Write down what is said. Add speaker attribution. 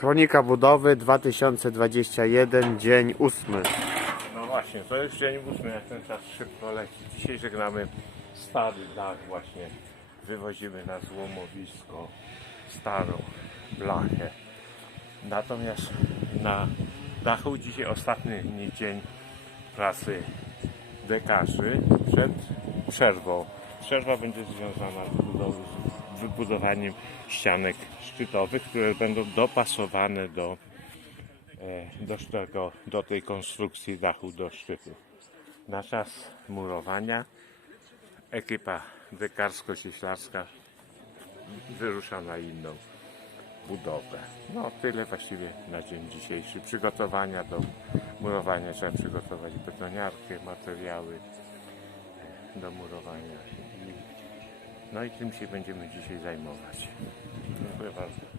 Speaker 1: Kronika budowy 2021, dzień 8.
Speaker 2: No właśnie, to jest dzień ósmy, jak ten czas szybko leci. Dzisiaj żegnamy stary dach właśnie. Wywozimy na złomowisko starą blachę. Natomiast na dachu dzisiaj ostatni dzień pracy dekarzy przed przerwą. Przerwa będzie związana z, budową, wybudowaniem ścianek szczytowych, które będą dopasowane do e, do, tego, do tej konstrukcji dachu do szczytu. Na czas murowania ekipa dekarsko-cieślarska wyrusza na inną budowę. No tyle właściwie na dzień dzisiejszy. Przygotowania do murowania trzeba przygotować betoniarkę, materiały e, do murowania. No i tym się będziemy dzisiaj zajmować. Dziękuję bardzo.